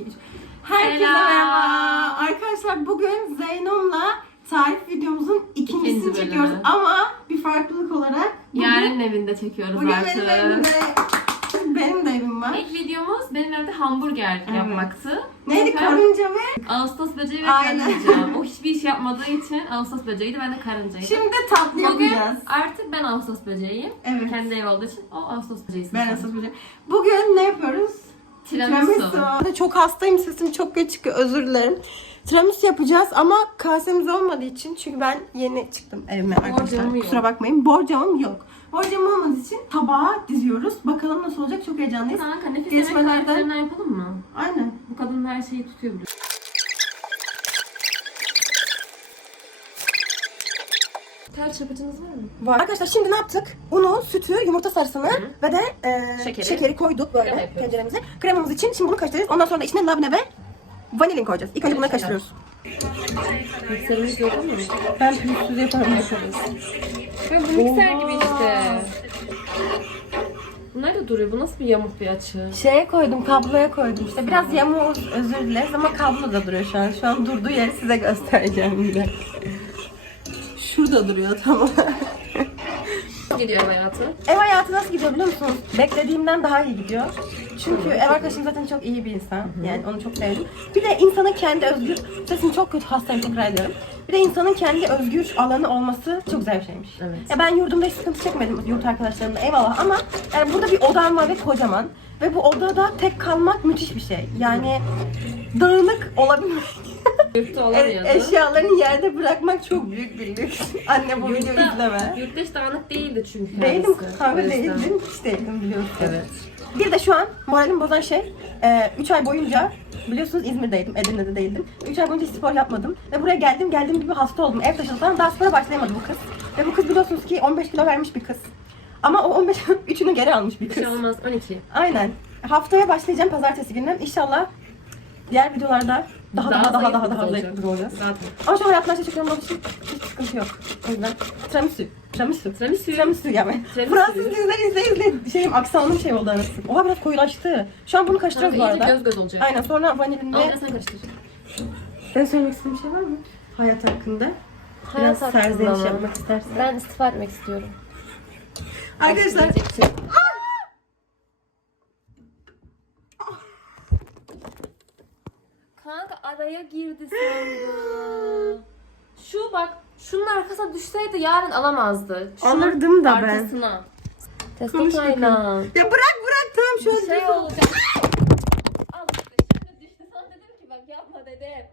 2, 3. Herkese Selam. merhaba. Arkadaşlar bugün Zeynom'la tarif videomuzun ikincisini İkinci bölümü. çekiyoruz ama bir farklılık olarak bugün, Yarın evinde çekiyoruz bugün artık. benim evimde benim de evim var. İlk videomuz benim evde hamburger Evet. yapmaktı. Neydi sefer karınca ve Ağustos böceği ve Aynen. karınca. O hiçbir iş yapmadığı için Ağustos böceğiydi ben de karıncaydım. şimdi de tatlı Bugün yapacağız. artık ben Ağustos böceğiyim. Evet. Kendi ev olduğu için o Ağustos böceği. Ben nasıl böyle. Bugün ne yapıyoruz? Tiramisu. Çok hastayım sesim çok geç çıkıyor özür dilerim. Tiramisu yapacağız ama kasemiz olmadığı için çünkü ben yeni çıktım evime arkadaşlar. Borcamım yok. Kusura bakmayın. Borcamım yok. Borcam olmadığı için tabağa diziyoruz. Bakalım nasıl olacak çok heyecanlıyız. Kanka Geçmelerde- yemek tariflerinden yapalım mı? Aynen. Bu kadın her şeyi tutuyor biliyor. Tel çapıcınız var mı? Var. Arkadaşlar şimdi ne yaptık? Unu, sütü, yumurta sarısını ve de e, Şekeri. şekeri. koyduk Krema böyle yapıyoruz. tenceremize. Kremamız için şimdi bunu karıştıracağız. Ondan sonra da içine labne ve vanilin koyacağız. İlk önce bunları karıştırıyoruz. Mikserimiz yok mu? Ben pürüzsüz yaparım. Böyle bu mikser gibi işte. Bunlar da duruyor. Bu nasıl bir yamuk bir açı? Şeye koydum, kabloya koydum işte. Biraz yamuğuz, özür dileriz ama kablo da duruyor şu an. Şu an durduğu yeri size göstereceğim bir dakika. Şurada duruyor tamam. Gidiyor hayatı. Ev hayatı nasıl gidiyor biliyor musunuz? Beklediğimden daha iyi gidiyor. Çünkü ev arkadaşım zaten çok iyi bir insan. Yani onu çok sevdim. Bir de insanın kendi özgür, sesim çok kötü hastayım tekrar ediyorum. Bir de insanın kendi özgür alanı olması çok güzel bir şeymiş. Evet. Ya ben yurdumda hiç sıkıntı çekmedim yurt arkadaşlarımla eyvallah ama yani burada bir odam var ve kocaman. Ve bu odada tek kalmak müthiş bir şey. Yani dağınık olabilmek, Yurtta e- olamıyordu. eşyalarını yerde bırakmak çok büyük bir lüks. Anne bu videoyu izleme. Yurtta hiç dağınık değildi çünkü. Değildim kanka değildim. Hiç değildim biliyorsun. Evet. Bir de şu an moralimi bozan şey 3 ay boyunca biliyorsunuz İzmir'deydim, Edirne'de değildim. 3 ay boyunca hiç spor yapmadım. Ve buraya geldim, geldiğim gibi hasta oldum. Ev taşıdım falan. Daha spora başlayamadı bu kız. Ve bu kız biliyorsunuz ki 15 kilo vermiş bir kız. Ama o 15 üçünü geri almış bir kız. şey olmaz. 12. Aynen. Haftaya başlayacağım pazartesi günden. İnşallah diğer videolarda daha daha daha daha daha, zayıf zayıf olacağız. Zaten. Ama şu an hayatımda şey olduğu için hiç sıkıntı yok. O yüzden tiramisu. Tiramisu. Tiramisu. Tiramisu yani. Tiramisu. Fransız dizileri izle izle şeyim aksanım şey oldu anasını. Oha biraz koyulaştı. Şu an bunu karıştırıyoruz bu arada. göz göz olacak. Aynen sonra vanilin Al ve... ya sen karıştır. Sen söylemek istediğin bir şey var mı? Hayat hakkında. Hayat Biraz hakkında serzeniş yapmak istersen. Ben istifa etmek istiyorum. Arkadaşlar Kanka araya girdi sandım. Şu bak şunun arkasına düşseydi yarın alamazdı. Şunun Alırdım da ben. arkasına. Konuş Testotayla. ya bırak bırak tamam şu Bir an. şey olacak. Al işte şimdi düştü. Sana dedim ki bak yapma dedim.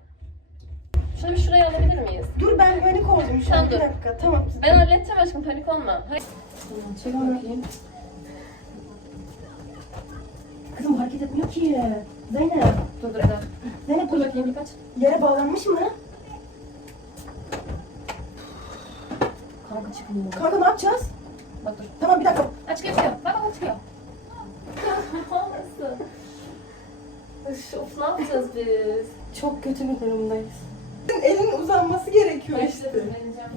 Şunu bir şuraya alabilir miyiz? Dur ben panik oldum şu Sen an. Bir dur. dakika tamam. Ben halledeceğim aşkım panik olma. Hayır. Çek bakayım. Kızım hareket etmiyor ki. Zeynep. Dur dur dur. Zeynep Dur bakayım birkaç. Yere bağlanmış mı? Kanka çıkmıyor. Kanka ne yapacağız? Bak dur. Tamam bir dakika. Ha çıkıyor çıkıyor. Bak bak çıkıyor. Nasıl? Üf, Of ne yapacağız biz? Çok kötü bir durumdayız. Elin uzanması gerekiyor Ben işte. deneyeceğim.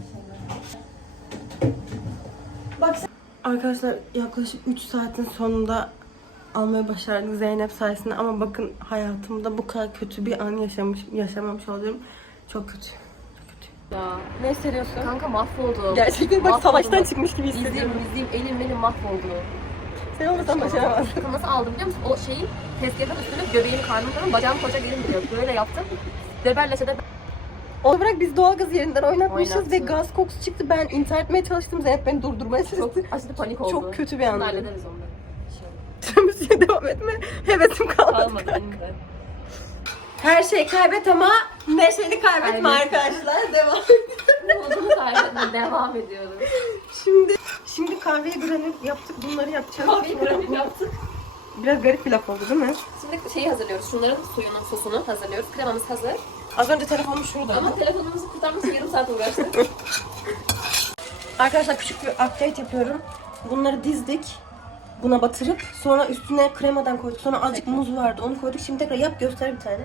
Bak sen- Arkadaşlar yaklaşık 3 saatin sonunda almayı başardık Zeynep sayesinde ama bakın hayatımda bu kadar kötü bir an yaşamış yaşamamış oluyorum. Çok kötü. Çok kötü. Ya. Ne hissediyorsun? Kanka mahvoldum. Gerçekten bak Mahvoldum. savaştan çıkmış gibi İzleyeyim hissediyorum. izleyeyim elim benim mahvoldu. Sen olmasan başaramazsın. Nasıl aldım biliyor musun? O şeyin tezgahın üstüne göbeğimi karnımı falan bacağım koca yerim duruyor. Böyle yaptım. Debelleşe de Onu bırak biz doğalgaz yerinden oynatmışız Oynattık. ve gaz kokusu çıktı. Ben intihar etmeye çalıştım. Zeynep beni durdurmaya çalıştı. çok panik oldu. Çok kötü bir Şimdi andı. hallederiz onları. Bir şey. Müziğe devam etme. Hevesim kalmadı. Kalmadı benim de. Her şey kaybet ama neşeni kaybetme Kaybet. arkadaşlar. Devam. Umudunu kaybetme devam ediyoruz. Şimdi şimdi kahveye granül yaptık. Bunları yapacağız. Kahveyi granül yaptık. Biraz garip bir laf oldu değil mi? Şimdi şeyi hazırlıyoruz. Şunların suyunu, sosunu hazırlıyoruz. Kremamız hazır. Az önce telefonum şurada. Ama telefonumuzu kurtarmak için yarım saat uğraştık. Arkadaşlar küçük bir update yapıyorum. Bunları dizdik. Buna batırıp sonra üstüne kremadan koyduk. Sonra azıcık muz vardı onu koyduk. Şimdi tekrar yap göster bir tane.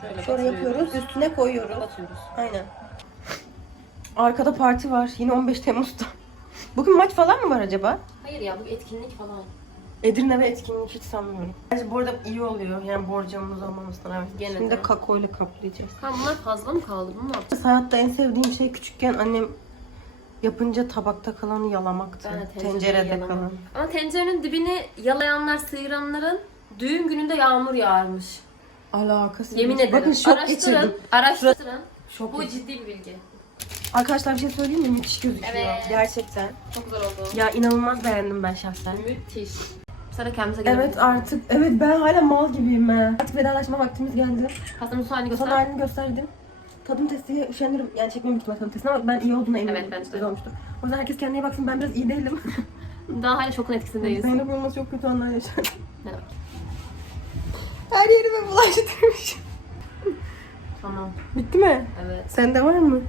Şöyle Şöyle yapıyoruz. Üstüne koyuyoruz. Batıyoruz. Aynen. Arkada parti var. Yine 15 Temmuz'da. Bugün maç falan mı var acaba? Hayır ya bu etkinlik falan. Edirne ve etkinlik hiç sanmıyorum. Bence bu arada iyi oluyor. Yani borcamımız olmamasına rağmen. Gene Şimdi de. de kakaoyla kaplayacağız. Ha bunlar fazla mı kaldı? Bunu ne yapacağız? Hayatta en sevdiğim şey küçükken annem yapınca tabakta kalanı yalamaktı. Ben de tencereyi Tencerede kalan. Ama tencerenin dibini yalayanlar, sıyıranların düğün gününde yağmur yağarmış. Alakası Yemin ederim. Bakın şok araştırın. geçirdim. Araştırın. Şok Bu ciddi bir bilgi. Arkadaşlar bir şey söyleyeyim mi? Müthiş gözüküyor. Evet. Gerçekten. Çok güzel oldu. Ya inanılmaz beğendim ben şahsen. Müthiş. Sonra kendimize gelebiliriz. Evet artık, evet ben hala mal gibiyim ha. Artık vedalaşma vaktimiz geldi. Pastamızın son halini Son göster. halini gösterdim. Tadım testiye üşenirim. Yani çekmem büyük ihtimalle tadım testini ama ben iyi olduğuna eminim. Evet, bence de. Güzel olmuştur. O yüzden herkes kendine baksın. Ben biraz iyi değilim. Daha hala şokun etkisindeyiz. Zeynep olması çok kötü anlar yaşadım. Ne demek? Her yerime bulaştırmış. Tamam. Bitti mi? Evet. Sende var mı?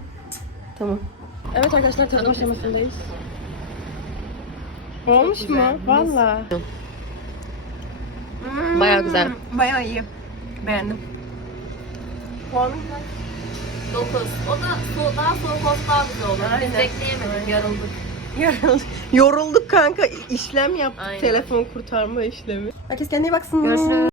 Tamam. Evet arkadaşlar tadım aşamasındayız. Olmuş mu? güzel. Valla. Bayağı güzel. Hmm, Bayağı iyi. Beğendim. Puanı 9. O da so daha soğuk olsa daha güzel olur. Biz Aynen. bekleyemedik. Yarıldık. Yorulduk. Yorulduk kanka. İşlem yaptık. Aynen. Telefon kurtarma işlemi. Herkes kendine baksın. Görüşürüz.